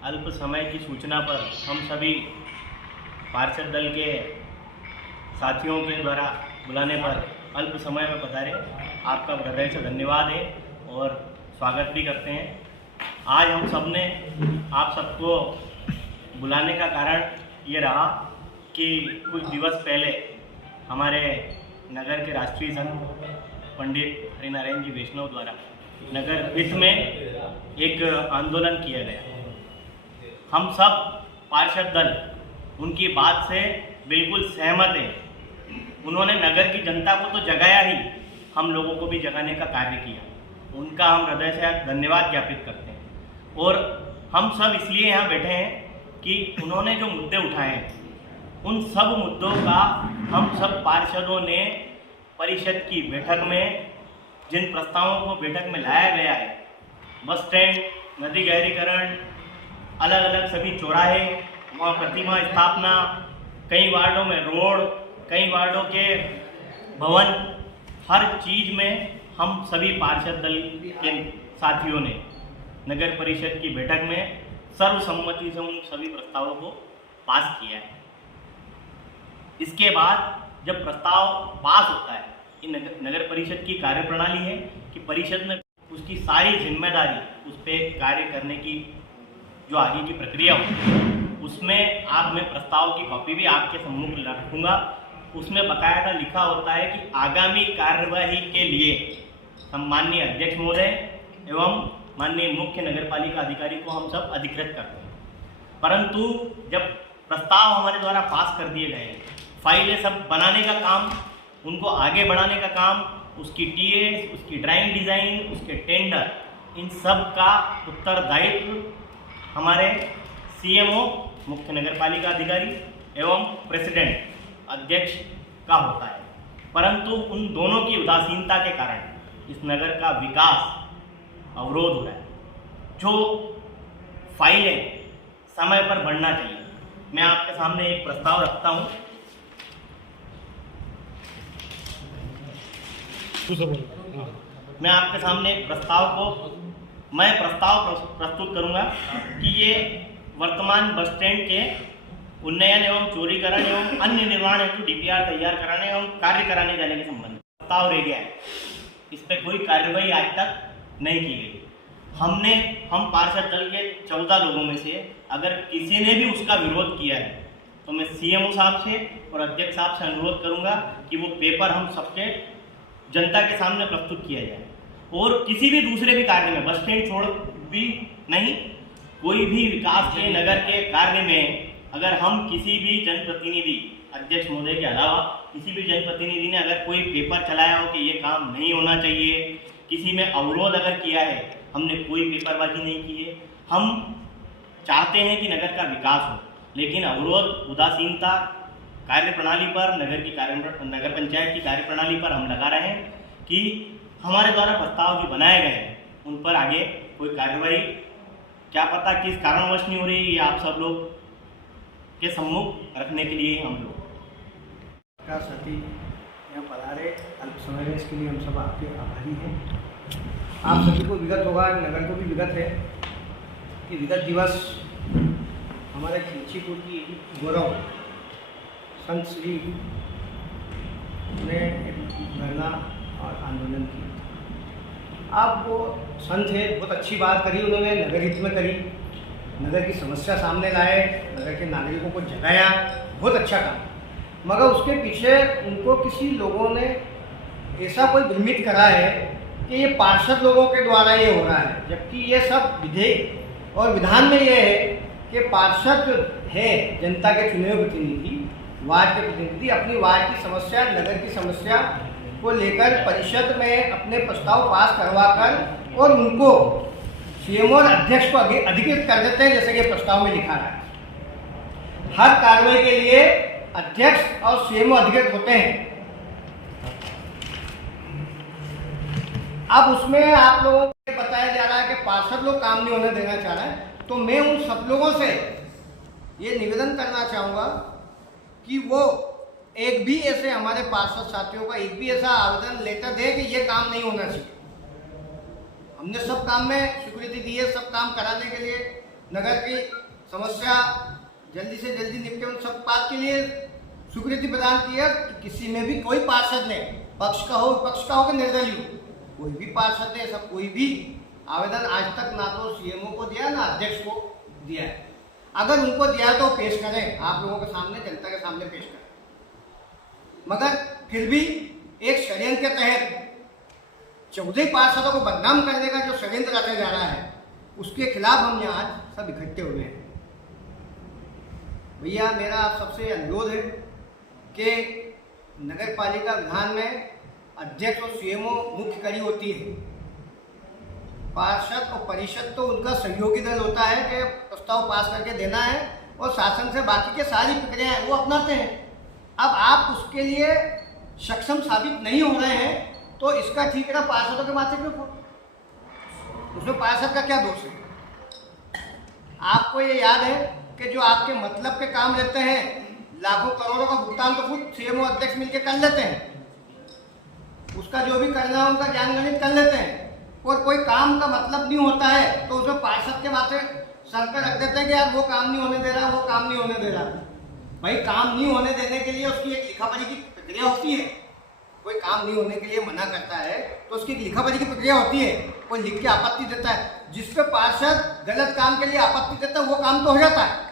अल्प समय की सूचना पर हम सभी पार्षद दल के साथियों के द्वारा बुलाने पर अल्प समय में पधारे, आपका हृदय से धन्यवाद है और स्वागत भी करते हैं। आज हम सब ने आप सबको बुलाने का कारण ये रहा कि कुछ दिवस पहले हमारे नगर के राष्ट्रीय संत पंडित हरिनारायण जी वैष्णव द्वारा नगर हित में एक आंदोलन किया गया। हम सब पार्षद दल उनकी बात से बिल्कुल सहमत हैं। उन्होंने नगर की जनता को तो जगाया ही, हम लोगों को भी जगाने का कार्य किया। उनका हम हृदय से धन्यवाद ज्ञापित करते हैं। और हम सब इसलिए यहाँ बैठे हैं कि उन्होंने जो मुद्दे उठाए हैं उन सब मुद्दों का हम सब पार्षदों ने परिषद की बैठक में जिन प्रस्तावों को बैठक में लाया गया है, बस स्टैंड, नदी गहरीकरण, अलग अलग सभी चौराहे, वहाँ प्रतिमा स्थापना, कई वार्डों में रोड, कई वार्डों के भवन, हर चीज़ में हम सभी पार्षद दल के साथियों ने नगर परिषद की बैठक में सर्वसम्मति से उन सभी प्रस्तावों को पास किया है। इसके बाद जब प्रस्ताव पास होता है, ये नगर परिषद की कार्यप्रणाली है कि परिषद में उसकी सारी जिम्मेदारी उस पर कार्य करने की जो आगे की प्रक्रिया होती है, उसमें आप मैं प्रस्ताव की कॉपी भी आपके सम्मुख रखूँगा। उसमें बाकायदा लिखा होता है कि आगामी कार्यवाही के लिए सम्माननीय अध्यक्ष महोदय एवं माननीय मुख्य नगरपालिका अधिकारी को हम सब अधिकृत करते हैं। परंतु जब प्रस्ताव हमारे द्वारा पास कर दिए गए, फाइलें सब बनाने का काम, उनको आगे बढ़ाने का काम, उसकी टीएस, उसकी ड्राइंग डिज़ाइन, उसके टेंडर, इन सब का उत्तरदायित्व हमारे सीएमओ मुख्य नगरपालिका अधिकारी एवं प्रेसिडेंट अध्यक्ष का होता है। परंतु उन दोनों की उदासीनता के कारण इस नगर का विकास अवरोध हो रहा है। जो फाइलें समय पर बढ़ना चाहिए, मैं आपके सामने एक प्रस्ताव रखता हूँ। मैं आपके सामने मैं प्रस्ताव प्रस्तुत करूंगा कि ये वर्तमान बस स्टैंड के उन्नयन एवं चौड़ीकरण एवं अन्य निर्माण हेतु डीपीआर तैयार कराने एवं कार्य कराने जाने के संबंध में प्रस्ताव रह गया है। इस पर कोई कार्यवाही आज तक नहीं की गई। हम पार्षद दल के 14 लोगों में से अगर किसी ने भी उसका विरोध किया है तो मैं सीएमओ साहब से और अध्यक्ष साहब से अनुरोध करूंगा कि वो पेपर हम सबके जनता के सामने प्रस्तुत किया जाए। और किसी भी दूसरे भी कार्य में, बस स्टैंड छोड़ भी नहीं, कोई भी विकास के नगर के कार्य में अगर हम किसी भी जनप्रतिनिधि, अध्यक्ष महोदय के अलावा किसी भी जनप्रतिनिधि ने अगर कोई पेपर चलाया हो कि ये काम नहीं होना चाहिए, किसी में अवरोध अगर किया है, हमने कोई पेपरबाजी नहीं की है। हम चाहते हैं कि नगर का विकास हो, लेकिन अवरोध, उदासीनता कार्यप्रणाली पर, नगर पंचायत की कार्यप्रणाली पर हम लगा रहे हैं कि हमारे द्वारा प्रस्ताव जो बनाए गए हैं उन पर आगे कोई कार्यवाही क्या पता किस कारणवश नहीं हो रही, ये आप सब लोग के सम्मुख रखने के लिए हम लोग का साथी यहाँ पधारे अल्प समय में, इसके लिए हम सब आपके आभारी हैं। आप सभी को विगत होगा, नगर को भी विगत है कि विगत दिवस हमारे खिलचीपुर की गौरव संत श्री ने धरना और आंदोलन किया। अब वो संत है, बहुत अच्छी बात करी उन्होंने, नगर हित में करी, नगर की समस्या सामने लाए, नगर के नागरिकों को जगाया, बहुत अच्छा काम। मगर उसके पीछे उनको किसी लोगों ने ऐसा कोई भ्रमित करा है कि ये पार्षद लोगों के द्वारा ये हो रहा है, जबकि ये सब विधेयक और विधान में ये है कि पार्षद है जनता के चुने हुए प्रतिनिधि, वार्ड के प्रतिनिधि, अपनी वार्ड की समस्या, नगर की समस्या को लेकर परिषद में अपने प्रस्ताव पास करवाकर और उनको सीएमओ और अध्यक्ष को अधिकृत कर देते हैं, जैसे कि प्रस्ताव में लिखा है। हर कार्रवाई के लिए अध्यक्ष और सीएमओ अधिकृत होते हैं। अब उसमें आप लोगों को बताया जा रहा है कि पार्षद लोग काम नहीं होने देना चाह रहे हैं, तो मैं उन सब लोगों से ये निवेदन करना चाहूँगा कि वो एक भी ऐसे हमारे पार्षद साथियों का एक भी ऐसा आवेदन लेटर दे कि ये काम नहीं होना चाहिए। हमने सब काम में स्वीकृति दी है, सब काम कराने के लिए नगर की समस्या जल्दी से जल्दी निपटे, उन सब बात के लिए स्वीकृति प्रदान की है कि किसी में भी कोई पार्षद ने, पक्ष का हो विपक्ष का हो कि निर्दलीय हो, कोई भी पार्षद ने ऐसा कोई भी आवेदन आज तक ना तो सीएमओ को दिया ना अध्यक्ष को दिया है। अगर उनको दिया तो पेश करें, आप लोगों के सामने, जनता के सामने पेश करें। मगर फिर भी एक षड्यंत्र के तहत 14 पार्षदों को बदनाम करने का जो षड्यंत्र रचा जा रहा है, उसके खिलाफ हम यहाँ आज सब इकट्ठे हुए हैं। भैया मेरा आप सबसे अनुरोध है कि नगर पालिका विधान में अध्यक्ष और सीएमओ मुख्य कड़ी होती है। पार्षद और परिषद तो उनका सहयोगी दल होता है कि प्रस्ताव पास करके देना है और शासन से बाकी के सारी प्रक्रियाएं वो अपनाते हैं। अब आप उसके लिए सक्षम साबित नहीं हो रहे हैं तो इसका ठीकरा पार्षदों के माथे पे फोड़, उसमें पार्षद का क्या दोष है? आपको ये याद है कि जो आपके मतलब के काम लेते हैं, लाखों करोड़ों का भुगतान तो खुद सीएमओ अध्यक्ष मिलकर कर लेते हैं, उसका जो भी करना है उनका ज्ञान गणित कर लेते हैं, और कोई काम का मतलब नहीं होता है तो उसमें पार्षद के माथे सर पर रख देते हैं कि यार वो काम नहीं होने दे रहा, वो काम नहीं होने दे रहा। भाई काम नहीं होने देने के लिए उसकी एक लिखापढ़ी की प्रक्रिया होती है। कोई काम नहीं होने के लिए मना करता है तो उसकी एक लिखापढ़ी की प्रक्रिया होती है, कोई लिख के आपत्ति देता है, जिस पे पार्षद गलत काम के लिए आपत्ति देता है वो काम तो हो जाता है,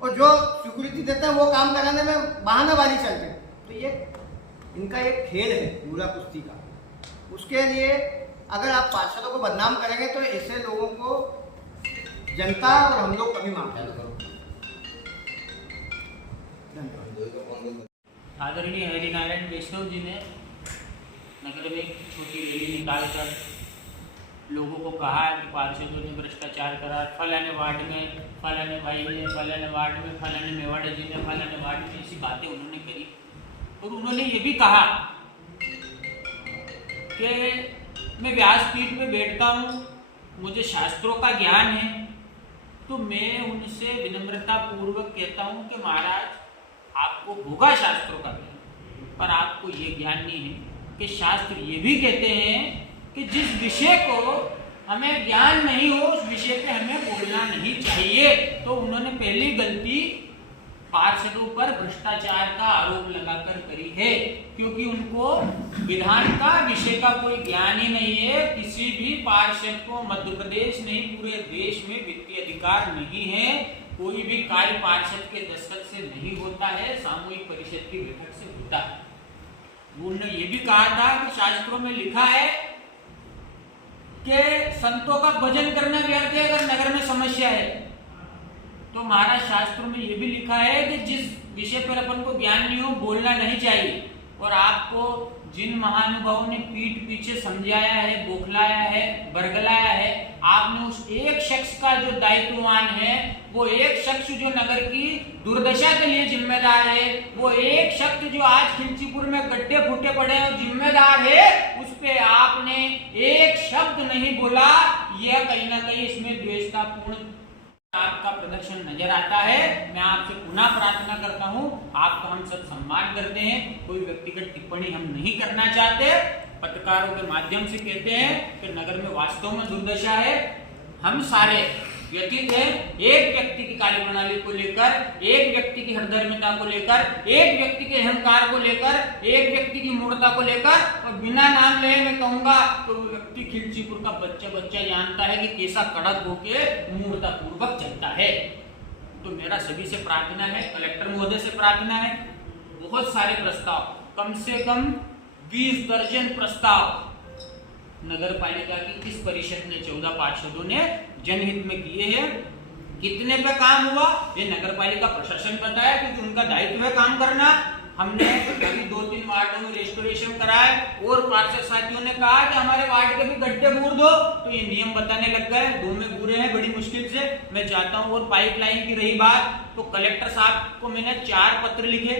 और जो स्वीकृति देते हैं वो काम कराने में बहानाबाजी चलते हैं। तो ये इनका एक खेल है पूरा कुश्ती का। उसके लिए अगर आप पार्षदों को बदनाम करेंगे तो ऐसे लोगों को जनता और हम लोग कभी माफ नहीं करेंगे। आदरणीय हरिनारायण वैष्णव जी ने नगर में एक छोटी रैली निकालकर लोगों को कहा कि पार्षदों ने भ्रष्टाचार करा, फलाने वार्ड में फलाने भाई ने, फलाने वार्ड में फलाने मेवाड़े जी ने, फलाने वार्ड में, ऐसी बातें उन्होंने करी। और उन्होंने ये भी कहा कि मैं व्यासपीठ में बैठता हूँ, मुझे शास्त्रों का ज्ञान है, तो मैं उनसे विनम्रता पूर्वक कहता हूँ कि महाराज आपको होगा शास्त्रों का ज्ञान, पर आपको ये ज्ञान नहीं है कि शास्त्र ये भी कहते हैं कि जिस विषय को हमें ज्ञान नहीं हो उस विषय पे हमें बोलना नहीं चाहिए। तो उन्होंने पहली गलती पार्षदों पर भ्रष्टाचार का आरोप लगाकर करी है, क्योंकि उनको विधान का विषय का कोई ज्ञान ही नहीं है। किसी भी पार्षद को मध्य प्रदेश नहीं पूरे देश में वित्तीय अधिकार नहीं है। कोई भी कार्य पार्षद के दस्तखत से नहीं होता है, सामूहिक परिषद की बैठक से होता है। उन्होंने ये भी कहा था कि शास्त्रों में लिखा है कि संतों का भजन करना व्यर्थ है अगर नगर में समस्या है। तो महाराज शास्त्रों में ये भी लिखा है कि जिस विषय पर अपन को ज्ञान नहीं हो बोलना नहीं चाहिए। और आपको जिन महानुभावों ने पीठ पीछे समझाया है, बौखलाया है, बरगलाया है, आपने उस एक शख्स का जो दायित्ववान है, वो एक शख्स जो नगर की दुर्दशा के लिए जिम्मेदार है, वो एक शख्स जो आज खिलचीपुर में गड्ढे फूटे पड़े हैं जिम्मेदार है, उस पे आपने एक शब्द नहीं बोला। यह कहीं ना कहीं इसमें द्वेषतापूर्ण आपका प्रदर्शन नजर आता है। मैं आपसे पुनः प्रार्थना करता हूं, आपका हम सब सम्मान करते हैं, कोई व्यक्तिगत टिप्पणी हम नहीं करना चाहते, पत्रकारों के माध्यम से कहते हैं कि नगर में वास्तव में दुर्दशा है। हम सारे व्यतीत हैं एक व्यक्ति की कार्यप्रणाली को लेकर, एक व्यक्ति की हृदयता को लेकर, एक व्यक्ति के अहंकार को लेकर, एक व्यक्ति की मूर्खता को लेकर। और बिना नाम ले मैं कहूंगा तो वो व्यक्ति खिलचीपुर का बच्चा जानता है कि कैसा कड़क होके मूर्खता पूर्वक चलता है। तो मेरा सभी से प्रार्थना है, कलेक्टर महोदय से प्रार्थना है, बहुत सारे प्रस्ताव, कम से कम 20 दर्जन प्रस्ताव नगर पालिका की इस परिषद ने 14 पार्षदों ने जनहित में किए हैं। कितने पे काम हुआ ये नगर पालिका प्रशासन बताया, क्योंकि उनका दायित्व है काम करना। हमने अभी 2-3 वार्डों में रेस्टोरेशन कराए और पार्षद साथियों ने कहा कि हमारे वार्ड के भी गड्ढे बूर दो, तो ये नियम बताने लग गए। 2 में बुरे हैं बड़ी मुश्किल से, मैं चाहता हूँ। और पाइपलाइन की रही बात, तो कलेक्टर साहब को मैंने 4 पत्र लिखे,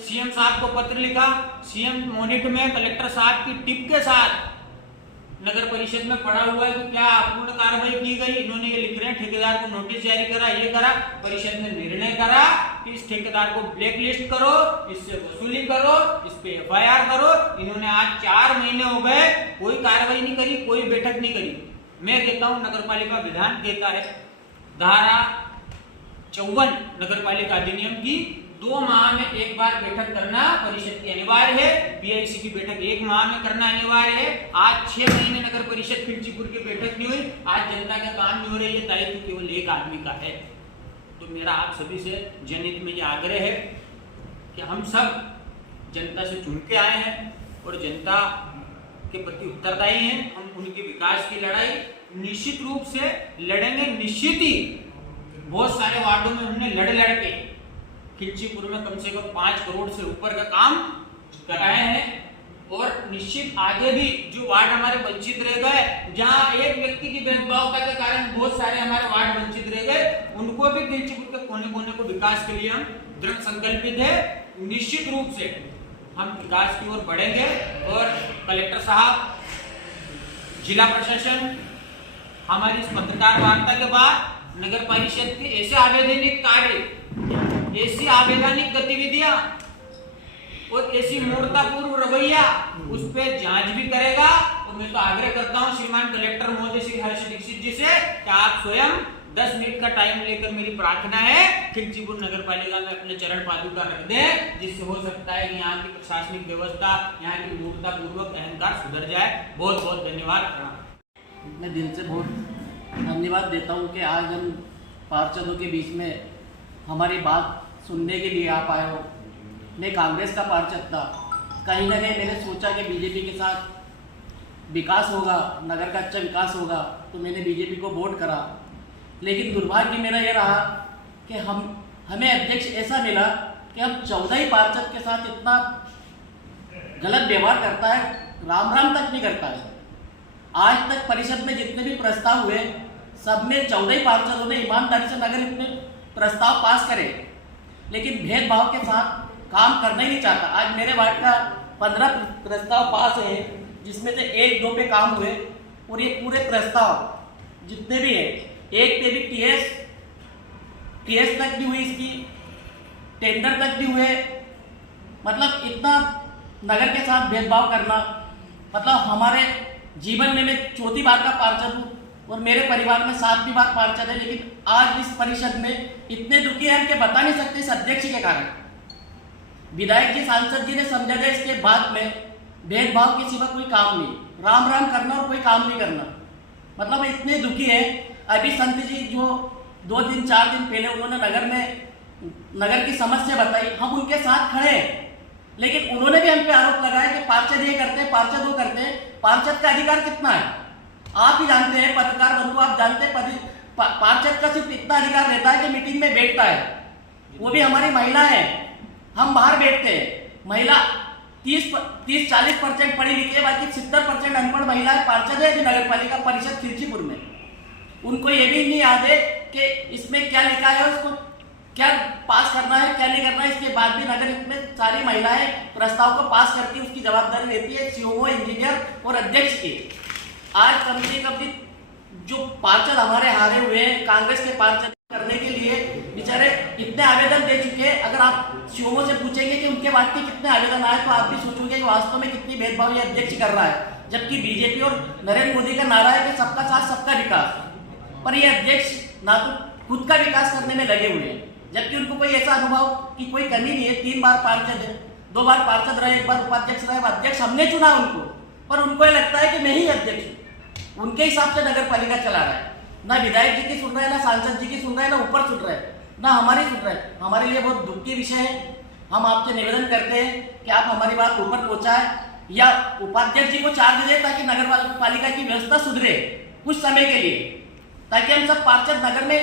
सीएम साहब को पत्र लिखा, सीएम मोनिट में कलेक्टर साहब की टिप के साथ नगर परिषद में पड़ा हुआ है कि क्या अपूर्ण कार्रवाई की गई। इन्होंने ये लिख रहे हैं ठेकेदार को नोटिस जारी करा, ये करा। परिषद ने निर्णय करा कि इस ठेकेदार को ब्लैक लिस्ट करो, इससे वसूली करो, इस पे एफआईआर करो। इन्होंने आज 4 महीने हो गए, कोई कार्रवाई नहीं करी, कोई बैठक नहीं करी। मैं कहता हूँ नगर पालिका विधान कहता है धारा 54 नगर पालिका अधिनियम की 2 माह में एक बार बैठक करना परिषद की अनिवार्य है। पीआईसी की बैठक 1 माह में करना अनिवार्य है। आज 6 महीने नगर परिषद खिलचीपुर की बैठक नहीं हुई, आज जनता का काम नहीं हो रही है, दायित्व केवल एक आदमी का है। तो मेरा आप सभी से जनहित में ये आग्रह है कि हम सब जनता से चुन के आए हैं और जनता के प्रति उत्तरदायी हैं। हम उनके विकास की लड़ाई निश्चित रूप से लड़ेंगे। निश्चित ही बहुत सारे वार्डों में हमने लड़ के खिलचीपुर में कम से कम 5 करोड़ से ऊपर का काम कराए हैं और निश्चित आगे भी जो वार्ड हमारे वंचित रह गए, जहां एक व्यक्ति की भेदभावता के कारण बहुत सारे हमारे वार्ड वंचित रह गए, उनको भी खिलचीपुर के कोने कोने को विकास के लिए हम दृढ़ संकल्पित है। निश्चित रूप से हम विकास की ओर बढ़ेंगे और कलेक्टर साहब, जिला प्रशासन, हमारी इस पत्रकार वार्ता के बाद नगर परिषद के ऐसे आवेदनिक कार्य, ऐसी आवेदनिक गतिविधियां और ऐसी मूर्खतापूर्ण रवैया उस पर जांच भी करेगा। और मैं तो आग्रह करता हूं श्रीमान कलेक्टर महोदय श्री हर्ष दीक्षित जी से कि आप स्वयं 10 मिनट का टाइम लेकर, मेरी प्रार्थना है, खिलचीपुर नगर पालिका में अपने चरण पादुका रख दें, जिससे हो सकता है कि यहाँ की प्रशासनिक व्यवस्था, यहाँ की मूर्खतापूर्वक अहंकार सुधर जाए। बहुत बहुत धन्यवाद। मैं दिल से बहुत धन्यवाद देता हूँ कि आज हम पार्षदों के बीच में हमारी बात सुनने के लिए आप आए हो। मैं कांग्रेस का पार्षद था, कहीं ना कहीं मैंने सोचा कि बीजेपी के साथ विकास होगा, नगर का अच्छा विकास होगा, तो मैंने बीजेपी को वोट करा। लेकिन दुर्भाग्य मेरा ये रहा कि हमें अध्यक्ष ऐसा मिला कि हम 14 ही पार्षद के साथ इतना गलत व्यवहार करता है, राम राम तक नहीं करता है। आज तक परिषद में जितने भी प्रस्ताव हुए, सब में 14 ही पार्षदों ने ईमानदारी से नगर इतने प्रस्ताव पास करे, लेकिन भेदभाव के साथ काम करना ही नहीं चाहता। आज मेरे वार्ड का 15 प्रस्ताव पास है, जिसमें से 1-2 पे काम हुए और ये पूरे प्रस्ताव जितने भी है, एक पे भी टीएस तक भी हुई, इसकी टेंडर तक भी हुए। मतलब इतना नगर के साथ भेदभाव करना, मतलब हमारे जीवन में मैं 4थी बार का पार्षद हूँ और मेरे परिवार में 7वीं बार पार्षद है, लेकिन आज इस परिषद में इतने दुखी हैं कि बता नहीं सकते इस अध्यक्ष के कारण। विधायक जी, सांसद जी ने समझा जाए इसके बाद में भेदभाव के सिवा कोई काम नहीं, राम राम करना और कोई काम नहीं करना। मतलब इतने दुखी है। अभी संत जी जो 2 दिन 4 दिन पहले उन्होंने नगर की समस्या बताई, हम उनके साथ खड़े हैं, लेकिन उन्होंने भी हम पे आरोप लगाया कि पार्षद ये करते हैं, पार्षद वो करते हैं। पार्षद का अधिकार कितना है आप ही जानते हैं, पत्रकार बंधु आप जानते हैं। पार्षद का सिर्फ इतना अधिकार रहता है कि मीटिंग में बैठता है, वो भी हमारी महिला है, हम बाहर बैठते हैं। महिला 30-40% पढ़ी लिखी है, बाकी 70% अनपढ़ महिला पार्षद है नगर पालिका परिषद खिलचीपुर में। उनको ये भी नहीं याद है कि इसमें क्या लिखा है, उसको क्या पास करना है, क्या नहीं करना है। इसके बाद भी नगर में सारी महिलाएं प्रस्ताव को पास करती है, उसकी जवाबदारी रहती है सीओओ, इंजीनियर और अध्यक्ष की। आज कम से कम भी जो पार्षद हमारे हारे हुए हैं, कांग्रेस के पार्षद करने के लिए बेचारे इतने आवेदन दे चुके हैं। अगर आप सीओओ से पूछेंगे कि उनके वार्ड के कितने आवेदन आए, तो आप भी सोचोगे कि वास्तव में कितनी भेदभाव ये अध्यक्ष कर रहा है। जबकि बीजेपी और नरेंद्र मोदी का नारा है कि सबका साथ सबका विकास, पर ये अध्यक्ष ना तो खुद का विकास करने में लगे हुए हैं, जबकि उनको कोई ऐसा अनुभव की कोई कमी नहीं है। 3 बार पार्षद है, 2 बार पार्षद रहे, 1 बार उपाध्यक्ष रहे। अध्यक्ष हमने चुना उनको, पर उनको ये लगता है कि मैं ही अध्यक्ष हूँ, उनके हिसाब से नगर पालिका चला रहा है। ना विधायक जी की सुन रहा है, ना सांसद जी की सुन रहा है, ना ऊपर सुन रहा है, ना हमारी सुन रहा है। हमारे लिए बहुत दुख की विषय है। हम आपसे निवेदन करते हैं कि आप हमारी बात ऊपर पहुंचाएं या उपाध्यक्ष जी को चार्ज दें, ताकि नगर पालिका की व्यवस्था सुधरे कुछ समय के लिए, ताकि हम सब पार्षद नगर में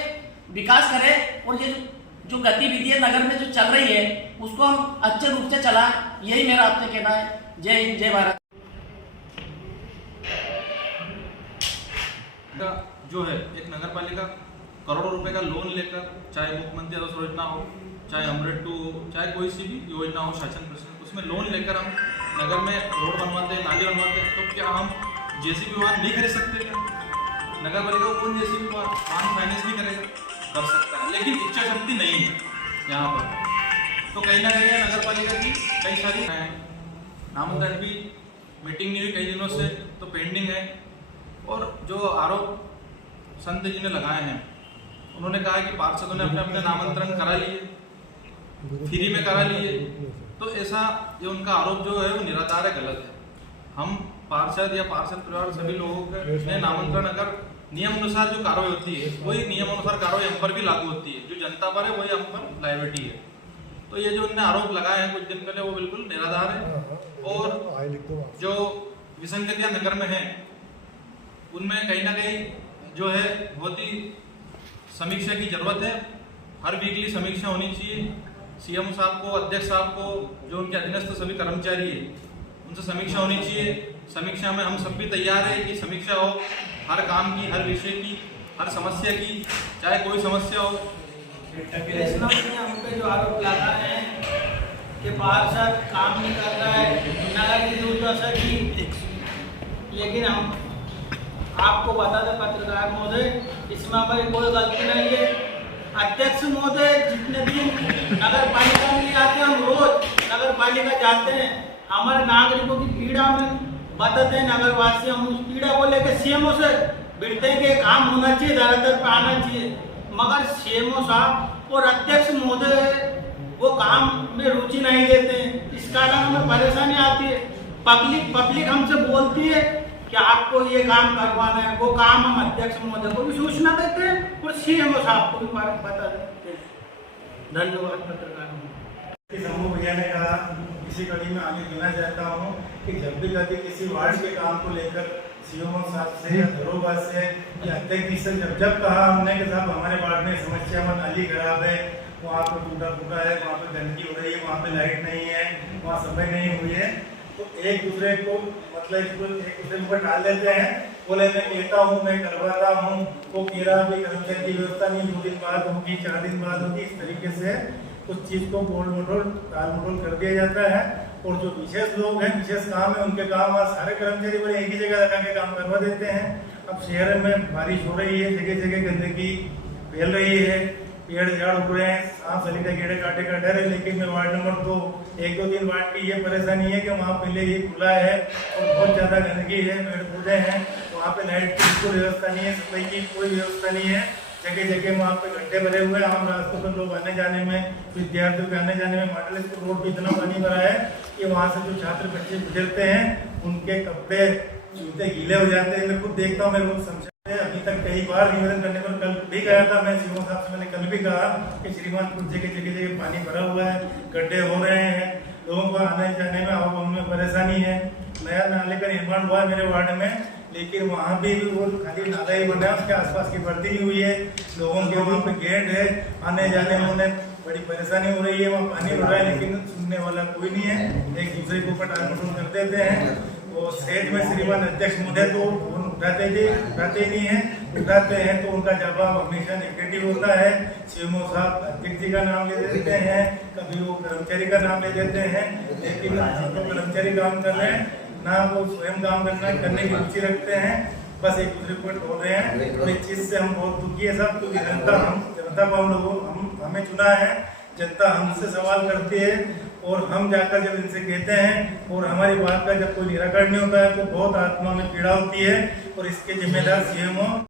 विकास करें और ये जो गतिविधियां नगर में जो चल रही है उसको हम अच्छे रूप से चलाएं। यही मेरा आपसे कहना है। जय हिंद, जय भारत। जो है एक नगर पालिका करोड़ों रुपए का लोन लेकर, चाहे मुख्यमंत्री आवास योजना हो, चाहे अमृत 2 हो, चाहे कोई सी भी योजना हो शासन प्रशासन, उसमें लोन लेकर हम नगर में रोड बनवाते हैं, नाली बनवाते हैं। तो क्या हम जेसीबी वाहन नहीं खरीद सकते क्या? नगर पालिका को कौन जेसीबी वाहन फाइनेंस नहीं करेगा? कर सकता है, लेकिन इच्छा शक्ति नहीं है यहाँ पर। तो कहीं ना कहीं नगर पालिका की कई सारी नामंजूर भी मीटिंग नहीं हुई कई दिनों से, तो पेंडिंग है। और जो आरोप संत जी ने लगाए हैं उन्होंने कहा कि पार्षदों ने अपने अपने नामांतरण करा लिए, फ्री में करा लिए, तो ऐसा ये उनका आरोप जो है वो निराधार है, गलत है। हम पार्षद या पार्षद परिवार सभी लोगों के नामांतरण अगर नियम अनुसार जो कार्रवाई होती है वही नियम अनुसार कार्रवाई हम पर भी लागू होती है, जो जनता पर है वही हम पर लायबिलिटी है। तो ये जो उन्होंने आरोप लगाए हैं कुछ दिन पहले वो बिल्कुल निराधार है, और जो विसंगतियां नगर में हैं उनमें कहीं ना कहीं जो है बहुत ही समीक्षा की जरूरत है। हर वीकली समीक्षा होनी चाहिए। सीएम साहब को, अध्यक्ष साहब को, जो उनके अधीनस्थ सभी कर्मचारी है उनसे समीक्षा होनी चाहिए। समीक्षा में हम सब भी तैयार है कि समीक्षा हो हर काम की, हर विषय की, हर समस्या की, चाहे कोई समस्या हो। कृष्णा ने हम पे जो आरोप लगा है कि पार्षद काम नहीं कर रहा है, नगर की दुर्दशा की, लेकिन हम आपको बता दें पत्रकार महोदय, इसमें हमारी कोई गलती नहीं है। अध्यक्ष महोदय जितने दिन नगर पालिका में आते हैं, हम रोज नगर पालिका जाते हैं, हमारे नागरिकों की पीड़ा में बताते हैं नगरवासी, हम उस पीड़ा को लेकर सीएमओ से बिड़ते हैं कि काम होना चाहिए, दर पे आना चाहिए, मगर सीएमओ साहब और अध्यक्ष महोदय वो काम में रुचि नहीं देते हैं। इस कारण हमें परेशानी आती है। पब्लिक हमसे बोलती है कि आपको ये काम करवाना है, वो काम हम अध्यक्ष महोदय को भी सूचना देते हैं और सीएमओ साहब को भी बता देते हैं। धन्यवाद पत्रकार। शंभू भैया ने कहा, इसी कड़ी में आगे देना चाहता हूँ कि जब भी कभी किसी वार्ड के काम को लेकर सीएमओ साहब से या दरोगा से या अध्यक्ष से जब कहा हमने कि साहब हमारे वार्ड में समस्या में नाली खराब है, वहाँ पे टूटा फूटा है, वहाँ पे गंदगी हो रही है, वहाँ पे लाइट नहीं है, वहाँ सफाई नहीं हुई है, तो एक दूसरे को मतलब एक दूसरे पर डाल देते हैं। बोले मैं कहता हूँ, मैं करवाता हूँ, वो कह रहा भी कर्मचारी की व्यवस्था नहीं, 2 दिन बाद होगी, 4 दिन बाद होगी, इस तरीके से उस चीज़ को गोल मटोल टाल मटोल कर दिया जाता है। और जो विशेष लोग हैं, विशेष काम है, उनके काम आज सारे कर्मचारी बड़े एक ही जगह लगा के काम करवा देते हैं। अब शहर में बारिश हो रही है, जगह जगह गंदगी फैल रही है, पेड़ झाड़ उग रहे हैं, सांप सली का कीड़े काटे का डर है, लेकिन मैं वार्ड नंबर 2 1-2-3 वार्ड की ये परेशानी है कि वहाँ पहले ही खुला है और बहुत ज़्यादा गंदगी है, पेड़ पौधे हैं, वहाँ पे लाइट की कोई व्यवस्था नहीं है, सफाई की कोई व्यवस्था नहीं है, जगह जगह वहाँ पे गड्ढे भरे हुए हैं। आम रास्तों पर लोग आने जाने में, विद्यार्थियों के आने जाने में, मॉडल स्कूल रोड भी इतना पानी भरा है कि वहाँ से जो छात्र बच्चे गुजरते हैं उनके कपड़े जूते गीले हो जाते हैं। मैं खुद देखता हूँ, मैं रोज समझा अभी तक कई बार निवेदन करने पर, कल भी गया था मैं सीएमओ साहब से, मैंने कल भी कहा कि श्रीमान कुछ जगह पानी भरा हुआ है, गड्ढे हो रहे हैं, लोगों को आने जाने में आवागमन में परेशानी है। नया नाले का निर्माण हुआ है मेरे वार्ड में, लेकिन वहाँ भी वो खाली नाला ही बना है, उसके आसपास की बढ़ती ही हुई है, लोगों के वहाँ पे गेट है, आने जाने में उन्हें बड़ी परेशानी हो रही है, वहाँ पानी भर रहा है, लेकिन सुनने वाला कोई नहीं है, एक दूसरे के ऊपर टाल मटोल कर देते हैं। और स्टेज में श्रीमान अध्यक्ष महोदय तो उठाते ही नहीं है, उठाते हैं तो उनका जवाब हमेशा नेगेटिव होता है। सीएमओ साहब अध्यक्ष जी का नाम ले देते हैं, कभी वो कर्मचारी का नाम ले देते हैं, लेकिन तो कर्मचारी काम कर रहे हैं ना, वो स्वयं काम करने की रुचि रखते हैं, बस एक दूसरे को बोल रहे हैं। और इस चीज़ से हम बहुत दुखी है साहब, क्योंकि जनता को हमें चुना है, जनता हमसे सवाल करती है और हम जाकर जब इनसे कहते हैं और हमारी बात का जब कोई निराकरण नहीं होता है तो बहुत आत्मा में पीड़ा होती है। और इसके जिम्मेदार सीएमओ